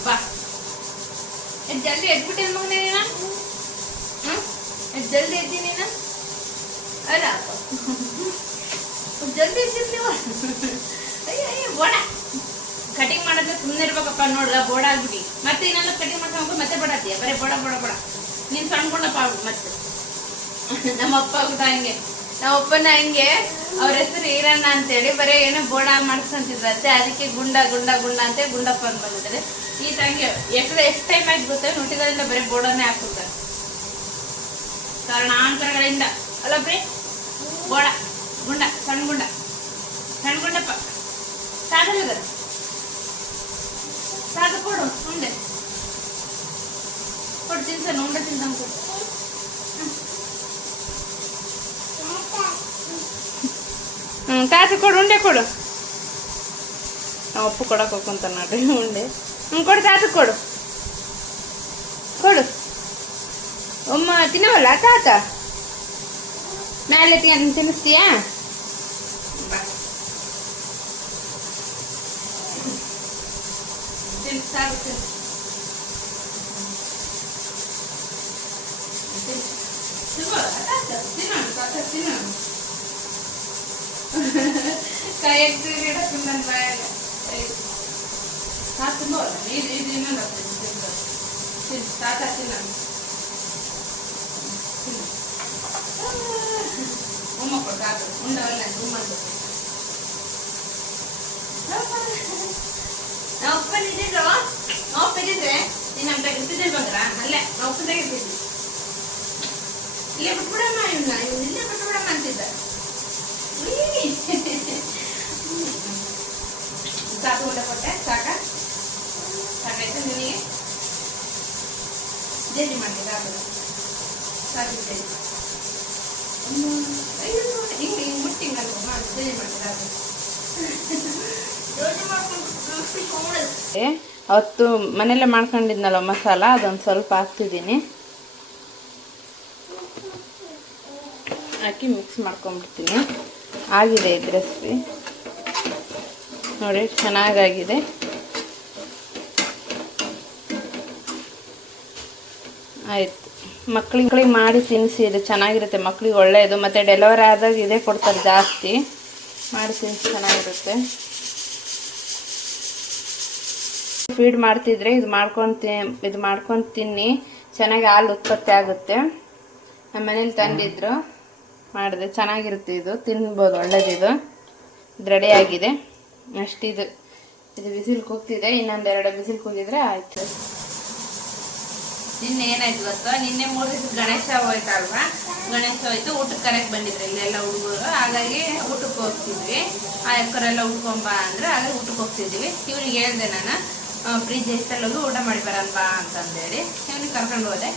ಬಾ, ಎಷ್ಟು ಜಲ್ದಿ ಎದ್ಬಿಟ್ಟೆ ಮಗನೇ ನೀನು. ಎಷ್ಟು ಜಲ್ದಿ ಎದ್ದಿ ನೀನು. ಅಲ್ಲ ಜಲ್ದಿ ನೀವು ಅಯ್ಯ ಬೋಡ ಕಟಿಂಗ್ ಮಾಡಿದ್ರೆ ಸುಮ್ಮನೆ ಇರ್ಬೇಕಪ್ಪ ನೋಡ್ದ ಬೋಡ ಆಗ್ಬಿಟ್ಟು ಮತ್ತೆ ಇನ್ನೆಲ್ಲ ಕಟಿಂಗ್ ಮಾಡ್ಕೊಂಡು ಮತ್ತೆ ಬೋಡಾತೀಯ ಬರೀ ಬೋಡ ಬೋಡ ಬೋಡ ನೀನು ಸಣ್ಕೊಂಡಪ್ಪ ಆಗ್ಬಿಟ್ಟು ಮತ್ತೆ ನಮ್ಮಪ್ಪ ಆಗ್ಬಿಟ್ಟು ಹಂಗೆ ನಮ್ಮಪ್ಪನ ಹಂಗೆ ಅವ್ರ ಹೆಸರು ಈರಣ್ಣ ಅಂತೇಳಿ ಬರೀ ಏನೋ ಬೋಡ ಮಾಡಿಸ್ಕೊಂತಿದ್ರತ್ತೆ ಅದಕ್ಕೆ ಗುಂಡ ಗುಂಡ ಗುಂಡ ಅಂತೇಳಿ ಗುಂಡಪ್ಪ ಅಂತ ಬಂದಿದ್ದಾರೆ ಈ ತಂಗೆ ಎಷ್ಟು ಟೈಮ್ ಆಯ್ತು ಗೊತ್ತಾ ಹುಟ್ಟಿದ್ರಿಂದ ಬರೀ ಬೋಡನ್ನೇ ಹಾಕ್ಬಿಡ್ತಾರೆ ಕಾರಣಾಂತರಗಳಿಂದ ಅಲ್ಲ ಬರೀ ಬೋಡ ಗುಂಡ ಸಣ್ಣ ಗುಂಡಪ್ಪ ಸಾಧನ ಸಾಧ ಕೊಡು ಉಂಡೆ ಕೊಡು ತಿನ್ಸನು ಉಂಡೆ ತಿಂತ ಕೊಡು ತಾತ ಕೊಡು ಉಂಡೆ ಕೊಡು ಅಪ್ಪು ಕೊಡಕ್ಕೆ ಹೋಗ್ಕೊಂತ ನೋಡ್ರಿ ಉಂಡೆ ಕೊಡು ತಾತ ಕೊಡು ಕೊಡು ಒಮ್ಮ ತಿನ್ನವಲ್ಲ ತಾತ ಮೇಲೆ ತಿನ್ನಿಸ್ತೀಯಾ ನಾವಿದ್ರೆ ನೀನು ಅಂತ ಇರ್ತಿದ್ದೆ ಬಂದ್ರ ಅಲ್ಲೇ ನಾವು ಇರ್ತಿದ್ವಿ ಇಲ್ಲೇ ಬಿಟ್ಬಿಡಮ್ಮ ಇವ್ನ ಇಲ್ಲೇ ಬಿಟ್ಬಿಡಮ್ಮ ಅಂತಿದ್ದ ಸಾಕು ಊಟ ಕೊಟ್ಟೆ ಸಾಕಾಯ್ತು ನಿನಗೆ ಜಲ್ದಿ ಮಾಡ್ತೀವಿ ಸಾಕು ಹಿಂಗೆ ಮುಟ್ಟಿಂಗ್ ಅಲ್ವ ಮಾಡಿ ಜಲ್ದಿ ಮಾಡ್ತೀವಿ ಅವತ್ತು ಮನೆಯಲ್ಲೇ ಮಾಡ್ಕೊಂಡಿದ್ನಲ್ಲ ಮಸಾಲ ಅದೊಂದು ಸ್ವಲ್ಪ ಹಾಕ್ತಿದ್ದೀನಿ ಹಾಕಿ ಮಿಕ್ಸ್ ಮಾಡ್ಕೊಂಡ್ಬಿಡ್ತೀನಿ ಆಗಿದೆ ಇದು ರೆಸಿಪಿ ನೋಡಿ ಚೆನ್ನಾಗಾಗಿದೆ ಆಯಿತು ಮಕ್ಕಳಿಗೆ ಮಾಡಿ ತಿನ್ನಿಸಿ ಇದು ಚೆನ್ನಾಗಿರುತ್ತೆ ಮಕ್ಕಳಿಗೆ ಒಳ್ಳೆಯದು ಮತ್ತು ಡೆಲಿವರಿ ಆದಾಗ ಇದೇ ಕೊಡ್ತಾರೆ ಜಾಸ್ತಿ ಮಾಡಿ ತಿನ್ನಿಸಿ ಚೆನ್ನಾಗಿರುತ್ತೆ ಫೀಡ್ ಮಾಡ್ತಿದ್ರೆ ಇದು ಮಾಡ್ಕೊಂಡು ತಿನ್ನಿ ಚೆನ್ನಾಗಿ ಹಾಲು ಉತ್ಪತ್ತಿ ಆಗುತ್ತೆ ನಮ್ಮ ಮನೇಲಿ ತಂದಿದ್ರು ಮಾಡಿದೆ ಚೆನ್ನಾಗಿರುತ್ತೆ ಇದು ತಿನ್ಬೋದು ಒಳ್ಳೇದಿದು ಇದು ರೆಡಿ ಆಗಿದೆ ಅಷ್ಟಿದು ಇದು ಬಿಸಿಲು ಕೂಗ್ತಿದೆ ಇನ್ನೊಂದೆರಡು ಬಿಸಿಲು ಕೂಗಿದ್ರೆ ಆಯಿತು ನಿನ್ನೆ ಏನಾಯ್ತು ಗೊತ್ತಾ ನಿನ್ನೆ 3 ದಿವಸ ಗಣೇಶ ಹೋಯ್ತಲ್ವಾ ಗಣೇಶ ಹೋಯ್ತು ಊಟಕ್ಕೆ ಕರೆಕ್ಟ್ ಬಂದಿದ್ರು ಇಲ್ಲೆಲ್ಲ ಹುಡುಗರು ಹಾಗಾಗಿ ಊಟಕ್ಕೆ ಹೋಗ್ತಿದ್ವಿ ಆ ಎಕ್ಕರೆಲ್ಲ ಉಟ್ಕೊಂಬ ಅಂದ್ರೆ ಹಾಗಾಗಿ ಊಟಕ್ಕೆ ಹೋಗ್ತಿದ್ವಿ ಇವ್ನಿಗೆ ಹೇಳ್ದೆ ನಾನು ಫ್ರಿಜ್ ಎಷ್ಟಲ್ಲೋಗಿ ಊಟ ಮಾಡಿ ಬರಲ್ಲ ಬಾ ಅಂತಂದೇಳಿ ಇವ್ನಿಗೆ ಕರ್ಕೊಂಡು ಹೋದೆ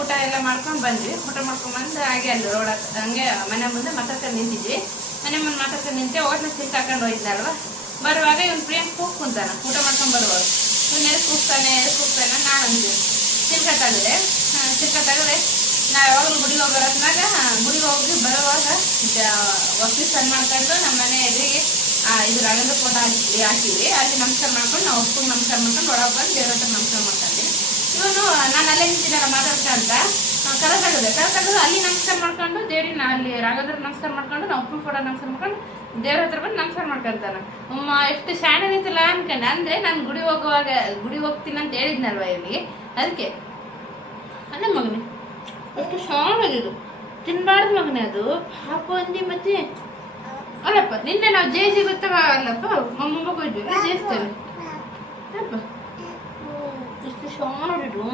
ಊಟ ಎಲ್ಲ ಮಾಡ್ಕೊಂಡು ಬಂದ್ವಿ ಊಟ ಮಾಡ್ಕೊಂಡ್ಬಂದು ಹಾಗೆ ಅಲ್ಲಿ ರೋಡ್ ಹಂಗೆ ಮನೆ ಮುಂದೆ ಮಾತಾಡ್ಕೊಂಡು ನಿಂತಿದ್ವಿ ಮನೆ ಮುಂದೆ ಮಾತಾಡ್ಕೊಂಡು ನಿಂತೆ ಹೋಟ್ಲ ಸಿಲ್ಕ್ ಹಾಕೊಂಡು ಹೋಯ್ತಲ್ವ ಬರುವಾಗ ಇವ್ನು ಪ್ರಿಯಾಂಕ್ ಕೂಗ್ ಕುಂತಾನ ಊಟ ಮಾಡ್ಕೊಂಡು ಬರುವಾಗ ಇವ್ನು ಎಲ್ಲಿ ಕೂಗ್ತಾನೆ ನಾನು ಅಂತೀವಿ ಸಿಲ್ಕ ತೆಗೆದೆ ನಾವು ಯಾವಾಗಲೂ ಗುಡಿಗೆ ಹೋಗೋರತ್ನಾಗ ಗುಡಿಗೆ ಹೋಗಿ ಬರುವಾಗ ವಸ್ತು ಸಣ್ಣ ಮಾಡ್ಕೊಂಡು ನಮ್ಮ ಮನೆ ಎದುರಿಗೆ ಇದು ರಾಘವೇಂದ್ರ ಫೋಟೋ ಹಾಕಿದ್ವಿ ಅಲ್ಲಿ ನಮಸ್ಕಾರ ಮಾಡ್ಕೊಂಡು ನಾವು ಒಪ್ಪಿಗೆ ನಮಸ್ಕಾರ ಮಾಡ್ಕೊಂಡು ಒಳಗೆ ಬಂದು ದೇವ್ರ ಹತ್ರ ನಮಸ್ಕಾರ ಮಾಡ್ಕೊಂಡ್ವಿ ಇವನು ನಾನು ಅಲ್ಲೇ ನಿಂತಿನಲ್ಲ ಮಾತಾಡ್ಕೊಂತ ಕರೆದಾಗದೆ ಅಲ್ಲಿ ನಮಸ್ಕಾರ ಮಾಡ್ಕೊಂಡು ದೇವ್ರಿಗೆ ಅಲ್ಲಿ ರಾಘವೇಂದ್ರ ನಮಸ್ಕಾರ ಮಾಡ್ಕೊಂಡು ನಾವು ಒಪ್ಪಿಗೆ ಫೋಟೋ ನಮಸ್ಕಾರ ಮಾಡ್ಕೊಂಡು ದೇವ್ರ ಹತ್ರ ಬಂದು ನಮಸ್ಕಾರ ಮಾಡ್ಕೊಂತಾನೆ ಅಮ್ಮ ಎಷ್ಟು ಶಾಣೆ ನಿಂತಿಲ್ಲ ಅನ್ಕೊಂಡೆ ಅಂದರೆ ನಾನು ಗುಡಿ ಹೋಗ್ತೀನಿ ಅಂತ ಹೇಳಿದ್ನಲ್ವ ಇವನಿಗೆ ಅದಕ್ಕೆ ಅಲ್ಲ ಮಗನೇ ಎಷ್ಟು ಶಾಣಾಗಿದ್ದು ತಿನ್ಬಾರ್ದು ಮಗನೇ ಅದು ಪಾಪ ಅಂದಿ ಮತ್ತೆ ಅಲ್ಲಪ್ಪ ನಿನ್ನೆ ನಾವು ಜೇಜಿ ಗೊತ್ತವ ಅಲ್ಲಪ್ಪ ಮಮ್ಮ ಹೋಗಿದ್ವಿ ಜೇಸ್ತೇನೆ ಅಪ್ಪ ಎಷ್ಟು ಶಾಣಾಗಿದ್ದು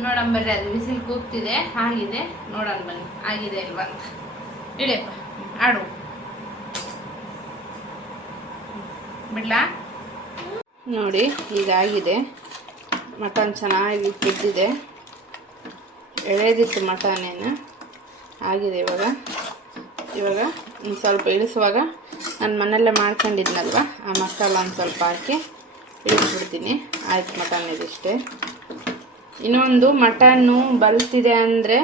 ನೋಡೋಣ ಬರ್ರಿ ಅದು ಬಿಸಿಲು ಕೂಗ್ತಿದೆ ಆಗಿದೆ ನೋಡೋಣ ಬನ್ನಿ ಆಗಿದೆ ಇಲ್ವಾ ಅಂತ ಇಳಿಯಪ್ಪ ಆಡು ಬಿಡ್ಲಾ ನೋಡಿ ಹೀಗಾಗಿದೆ ಮಟನ್ ಚೆನ್ನಾಗಿ ಬಿದ್ದಿದೆ ಎಳೆದಿತ್ತು ಮಟನೇನು ಆಗಿದೆ ಇವಾಗ ಒಂದು ಸ್ವಲ್ಪ ಇಳಿಸುವಾಗ ನಾನು ಮನೆಯಲ್ಲೇ ಮಾಡ್ಕೊಂಡಿದ್ನಲ್ವ ಆ ಮಸಾಲ ಒಂದು ಸ್ವಲ್ಪ ಹಾಕಿ ಇಳಿಸ್ಬಿಡ್ತೀನಿ ಆಯ್ತು ಮಟನ್ ಇದಿಷ್ಟೇ ಇನ್ನೊಂದು ಮಟನ್ನು ಬಲ್ತಿದೆ ಅಂದರೆ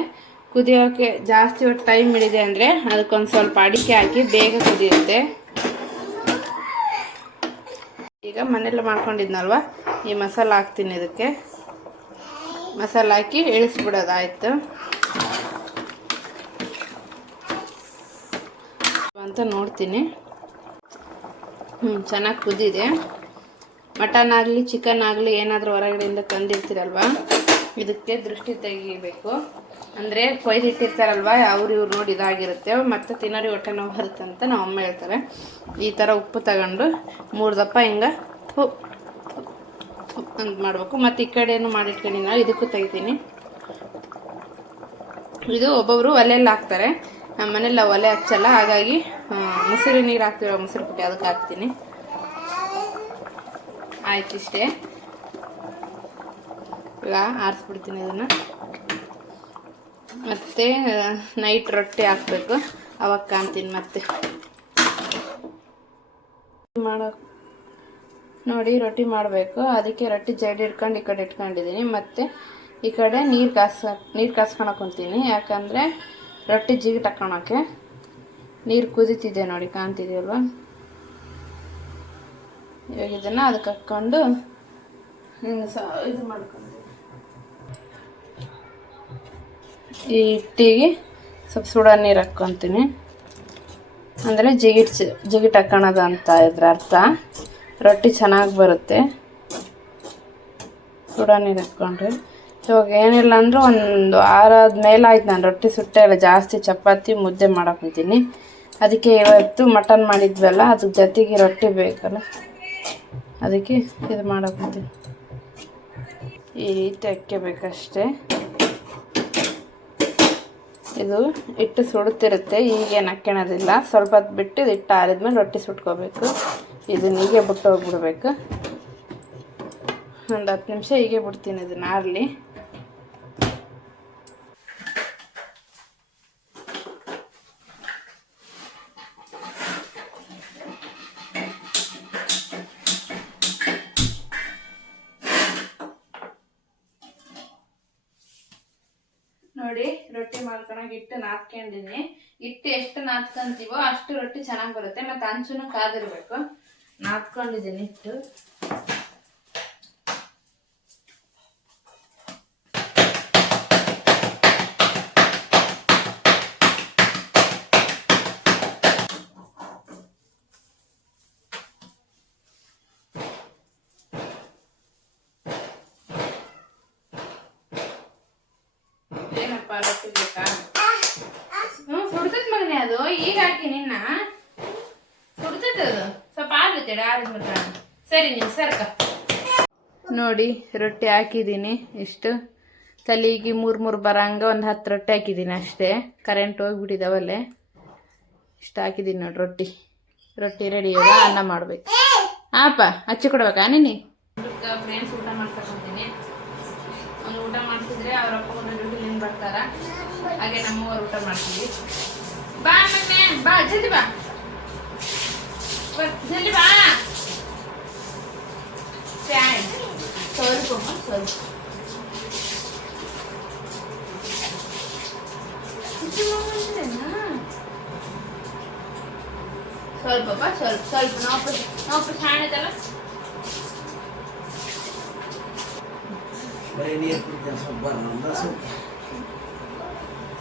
ಕುದಿಯೋಕ್ಕೆ ಜಾಸ್ತಿ ಹೊತ್ತು ಟೈಮ್ ಹಿಡಿದೆ ಅಂದರೆ ಅದಕ್ಕೊಂದು ಸ್ವಲ್ಪ ಅಡಿಕೆ ಹಾಕಿ ಬೇಗ ಕುದಿಯುತ್ತೆ ಈಗ ಮನೆಯಲ್ಲೇ ಮಾಡ್ಕೊಂಡಿದ್ನಲ್ವ ಈ ಮಸಾಲ ಹಾಕ್ತೀನಿ ಇದಕ್ಕೆ ಮಸಾಲ ಹಾಕಿ ಇಳಿಸ್ಬಿಡೋದಾಯ್ತು ಅಂತ ನೋಡ್ತೀನಿ. ಚೆನ್ನಾಗಿ ಕುದ್ದಿದೆ. ಮಟನ್ ಆಗಲಿ ಚಿಕನ್ ಆಗಲಿ ಏನಾದರೂ ಹೊರಗಡೆಯಿಂದ ತಂದಿರ್ತೀರಲ್ವ, ಇದಕ್ಕೆ ದೃಷ್ಟಿ ತೆಗಿಬೇಕು. ಅಂದರೆ ಕೊಯ್ದಿಟ್ಟಿರ್ತಾರಲ್ವ, ಇವ್ರು ನೋಡಿ ಇದಾಗಿರುತ್ತೆ, ಮತ್ತು ತಿನ್ನೋರಿಗೆ ಹೊಟ್ಟೆ ನೋವು ಬರುತ್ತೆ ಅಂತ ನಮ್ಮ ಅಮ್ಮ ಹೇಳ್ತಾರೆ. ಈ ಥರ ಉಪ್ಪು ತಗೊಂಡು 3 ದಪ್ಪ ಹಿಂಗೆ ಅಂತ ಮಾಡಬೇಕು. ಮತ್ತು ಈ ಕಡೆನೂ ಮಾಡಿಟ್ಕೊಂಡಿನ ಇದಕ್ಕೂ ತೆಗಿತೀನಿ. ಇದು ಒಬ್ಬೊಬ್ಬರು ಒಲೆಯಲ್ಲಿ ಹಾಕ್ತಾರೆ, ನಮ್ಮ ಮನೇಲಿ ಒಲೆ ಹಚ್ಚಲ್ಲ, ಹಾಗಾಗಿ ಮೊಸರು ನೀರು ಹಾಕ್ತೀವಿ, ಮೊಸರು ಪುಟ್ಟಿ ಅದಕ್ಕೆ ಹಾಕ್ತೀನಿ. ಆಯ್ತು, ಇಷ್ಟೇ. ಈಗ ಆರಿಸ್ಬಿಡ್ತೀನಿ ಇದನ್ನು. ಮತ್ತು ನೈಟ್ ರೊಟ್ಟಿ ಹಾಕಬೇಕು, ಅವಾಗ ಕಾಣ್ತೀನಿ ಮತ್ತೆ ನೋಡಿ. ರೊಟ್ಟಿ ಮಾಡಬೇಕು, ಅದಕ್ಕೆ ರೊಟ್ಟಿ ಜಡಿ ಇಟ್ಕೊಂಡು ಈ ಕಡೆ ಇಟ್ಕೊಂಡಿದ್ದೀನಿ. ಮತ್ತು ಈ ಕಡೆ ನೀರು ಕಾಸ್ಕೊಳಕ್ಕೆ ಕುಂತೀನಿ, ಯಾಕಂದರೆ ರೊಟ್ಟಿ ಜಿಗಿಟ್ ಹಾಕೋಳಕ್ಕೆ. ನೀರು ಕುದೀತಿದೆ ನೋಡಿ, ಕಾಣ್ತಿದೆಯಲ್ವ. ಇವಾಗ ಇದನ್ನು ಅದಕ್ಕೆ ಹಾಕ್ಕೊಂಡು ಇದು ಮಾಡ್ಕೊಂಡು ಈ ಹಿಟ್ಟಿಗೆ ಸ್ವಲ್ಪ ಸುಡ ನೀರು ಹಾಕ್ಕೊತೀನಿ. ಅಂದರೆ ಜಿಗಿಟ್ ಹಾಕೋಣದು ಅಂತ ಇದ್ರ ಅರ್ಥ. ರೊಟ್ಟಿ ಚೆನ್ನಾಗಿ ಬರುತ್ತೆ ಸುಡ ನೀರು ಹಾಕ್ಕೊಂಡ್ರೆ. ಇವಾಗ ಏನಿಲ್ಲ ಅಂದರೂ ಒಂದು 6 ಮೇಲೆ ಆಯ್ತು ನಾನು ರೊಟ್ಟಿ ಸುಟ್ಟೆ ಇಲ್ಲ, ಜಾಸ್ತಿ ಚಪಾತಿ ಮುದ್ದೆ ಮಾಡಾಕೊಂತೀನಿ. ಅದಕ್ಕೆ ಇವತ್ತು ಮಟನ್ ಮಾಡಿದ್ವಲ್ಲ, ಅದ್ರ ಜೊತೆಗೆ ರೊಟ್ಟಿ ಬೇಕಲ್ಲ, ಅದಕ್ಕೆ ಇದು ಮಾಡಾಕೊಂತೀನಿ. ಈ ರೀತಿ ಹಾಕ್ಕೋಬೇಕಷ್ಟೇ. ಇದು ಹಿಟ್ಟು ಸುಡುತ್ತಿರುತ್ತೆ, ಈಗೇನು ಹಾಕ್ಕೊಳ್ಳೋದಿಲ್ಲ. ಸ್ವಲ್ಪ ಹೊತ್ತು ಬಿಟ್ಟು ಇದು ಹಿಟ್ಟು ಆರಿದ್ಮೇಲೆ ರೊಟ್ಟಿ ಸುಟ್ಕೋಬೇಕು. ಇದನ್ನ ಹೀಗೆ ಬಿಟ್ಟು ಹೋಗ್ಬಿಡ್ಬೇಕು. ಒಂದು 10 ನಿಮಿಷ ಹೀಗೆ ಬಿಡ್ತೀನಿ ಇದನ್ನ ಆರಲಿ. ನೋಡಿ, ರೊಟ್ಟಿ ಮಾಡ್ಕೊಳಕ್ಕೆ ಹಿಟ್ಟು ನಾದ್ಕೊಂಡಿನಿ. ಹಿಟ್ಟು ಎಷ್ಟು ನಾದ್ಕೊಂತೀವೋ ಅಷ್ಟು ರೊಟ್ಟಿ ಚೆನ್ನಾಗಿ ಬರುತ್ತೆ. ಮತ್ತು ಹಂಚುನು ಕಾದಿರ್ಬೇಕು. ನಾದ್ಕೊಂಡಿದ್ದೀನಿ ಹಿಟ್ಟು. ಏನಪ್ಪ ರೊಟ್ಟಿ ಬೇಕಾ? ಸುಡ್ತದ ಮಗನೇ, ಅದು ಈಗ ಹಾಕಿ ನಿನ್ನ ಸುಡ್ತದ. ಅದು ಸ್ವಲ್ಪ ಆರ್ಲಿತ್ತೇಡ, ಆರಿದ್ಮೇಲೆ ಸರಿ ನೀವು ಸರ್ಕ. ನೋಡಿ, ರೊಟ್ಟಿ ಹಾಕಿದ್ದೀನಿ. ಇಷ್ಟು ತಲೆಗೆ 3 ಬರಂಗ ಒಂದು 10 ರೊಟ್ಟಿ ಹಾಕಿದ್ದೀನಿ ಅಷ್ಟೇ. ಕರೆಂಟ್ ಹೋಗ್ಬಿಟ್ಟಿದ್ದಾವಲ್ಲೇ. ಇಷ್ಟು ಹಾಕಿದ್ದೀನಿ ನೋಡಿ ರೊಟ್ಟಿ ರೆಡಿ. ಇವಾಗ ಅನ್ನ ಮಾಡ್ಬೇಕು. ಹಾಪ ಹಚ್ಚಿ ಕೊಡ್ಬೇಕಾ ನೀನು? ಫ್ರೆಂಡ್ಸ್ ಊಟ ಮಾಡ್ಸಕೊಂತೀನಿ. ಒಂದು ಊಟ ಮಾಡಿಸಿದ್ರೆ ಅವ್ರ ಅಪ್ಪ ಡ್ಯೂಟಿಲಿಂದ ಬರ್ತಾರ, ಹಾಗೆ ನಮ್ಮವ್ರು ಊಟ ಮಾಡ್ತೀವಿ. ಬಾ ಮಮ್ಮಿ, ಬಾ ಜಲ್ದಿ ಬಾ, ಜಲ್ದಿ ಬಾ. ಸ್ವಲ್ಪ ನಾವು ಶಾಣದಲ್ಲ.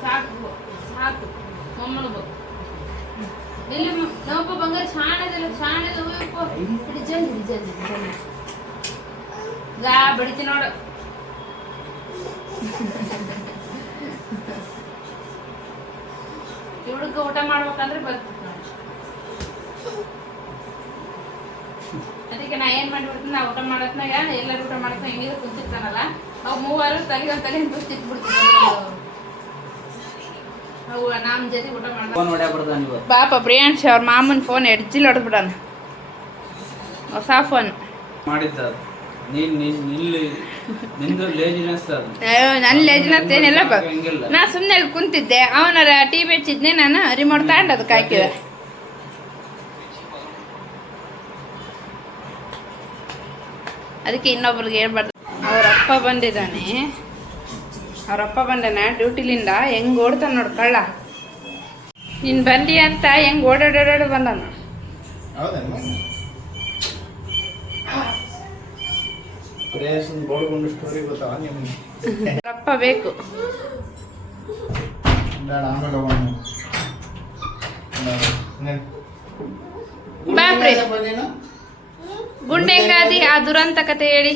ಸಾಕು ಮೊಮ್ಮಳು ಇಲ್ಲಿ ನಮ್ಮಪ್ಪ ಬಂಗಾರ ಶಾಣದಲ್ಲ. ಜಲ್ದಿ ಗಾ ಬಡಿತಿ ನೋಡು. ಇವಳಿಗೆ ಊಟ ಮಾಡ್ಬೇಕಂದ್ರೆ ಬರ್ತದೆ. ಅದಕ್ಕೆ ನಾ ಏನ್ ಮಾಡಿಬಿಡ್ತೀನಿ, ನಾ ಊಟ ಮಾಡತ್ನಾಗ ಎಲ್ಲರೂ ಊಟ ಮಾಡತ್ನಾಗ ಹೆಂಗಿದ್ರು ಕುಂತಿರ್ತಾನಲ್ಲ, ಅವು 3 ತಲೆ ತಿಕ್ಬಿಡ್ತೀನಿ. ಅವು ನಮ್ಮ ಜೊತೆ ಊಟ ಮಾಡ್ತಾರೆ. ಪಾಪ ಪ್ರಿಯಾಂಶ್ ಅವ್ರ ಮಾಮನ ಫೋನ್ ಎಡ್ಜಿಲ್ ಹೊಡೆದ್ಬಿಡೋಣ. ಹೊಸ ಫೋನ್ ಮಾಡಿದ್ದ. ನನ್ನ ಲೇಜಿನೆಸ್ ಏನಿಲ್ಲ. ನಾ ಸುಮ್ಮನೆ ಕುಂತಿದ್ದೆ, ಅವನ ಟಿವಿ ಹಚ್ಚಿದ್ನೆ, ನಾನು ರಿಮೋಟ್ ತಗೊಂಡು ಅದಕ್ಕೆ ಹಾಕಿದೆ. ಅದಕ್ಕೆ ಇನ್ನೊಬ್ರಿಗೆ ಹೇಳ್ಬಾರ್ದು. ಅವರಪ್ಪ ಬಂದಾನೆ ಡ್ಯೂಟಿಲಿಂದ. ಹೆಂಗೆ ಓಡ್ತಾನೆ ನೋಡಿ ಕಳ್ಳ. ನೀನು ಬಂದಿ ಅಂತ ಹೆಂಗೆ ಓಡಾಡೋಡು ಬಂದಾನ. ಅವರಪ್ಪ ಬೇಕು. ಬಾಪ್ರೆ ಗುಂಡೆಂಗಾದಿ ಆ ದುರಂತ ಕತೆ ಹೇಳಿ.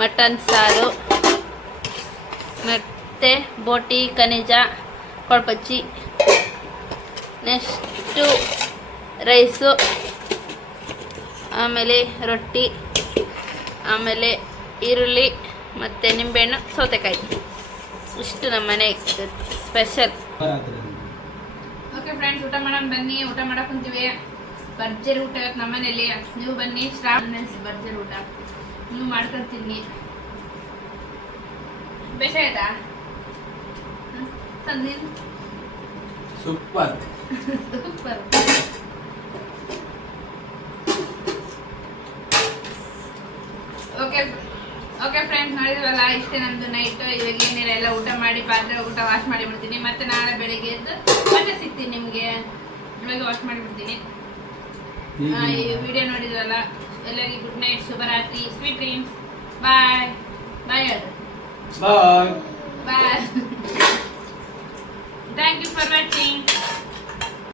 ಮಟನ್ ಸಾರು ಮತ್ತೆ ಬೋಟಿ ಖನಿಜ ಕೊಳ್ಪಚ್ಚಿ, ನೆಕ್ಸ್ಟು ರೈಸು, ಆಮೇಲೆ ರೊಟ್ಟಿ, ಆಮೇಲೆ ಈರುಳ್ಳಿ ಮತ್ತು ನಿಂಬೆಹಣ್ಣು, ಸೌತೆಕಾಯಿ. ಇಷ್ಟು ನಮ್ಮ ಮನೆ ಸ್ಪೆಷಲ್. ಓಕೆ ಫ್ರೆಂಡ್ಸ್, ಊಟ ಮಾಡೋಣ ಬನ್ನಿ. ಊಟ ಮಾಡಕ್ಕೆ ಕುಂತೀವಿ. ಭರ್ಜರಿ ಊಟ ಇವತ್ತು ನಮ್ಮ ಮನೇಲಿ. ನೀವು ಬನ್ನಿ. ಶ್ರಾವಣ ಭರ್ಜರಿ ಊಟ ನೀವು ಮಾಡ್ಕೊತೀನಿ. ಬೇಸಾಯ್ತಾ ಸಂದೀನ್? Super super. ಓಕೆ ಫ್ರೆಂಡ್ಸ್, ನೋಡಿದ್ವಲ್ಲ, ಇಷ್ಟೇ ನಮ್ದು ನೈಟ್. ಇವಾಗ ಏನಿಲ್ಲ, ಎಲ್ಲ ಊಟ ಮಾಡಿ ಪಾತ್ರೆ ಊಟ ವಾಶ್ ಮಾಡಿ ಬಿಡ್ತೀನಿ. ಮತ್ತೆ ನಾಳೆ ಬೆಳಿಗ್ಗೆ ಎದ್ದು ಮತ್ತೆ ಸಿಗ್ತೀನಿ ನಿಮಗೆ. ಇವಾಗ ವಾಶ್ ಮಾಡಿಬಿಡ್ತೀನಿ. ಈ ವಿಡಿಯೋ ನೋಡಿದ್ವಲ್ಲ, ಎಲ್ಲರಿಗೂ ಗುಡ್ ನೈಟ್, ಶುಭರಾತ್ರಿ, ಸ್ವೀಟ್ ಡ್ರೀಮ್ಸ್. ಬಾಯ್ ಬಾಯ್ ಹೇಳ್ರಿ. Bye bye. Thank you for watching.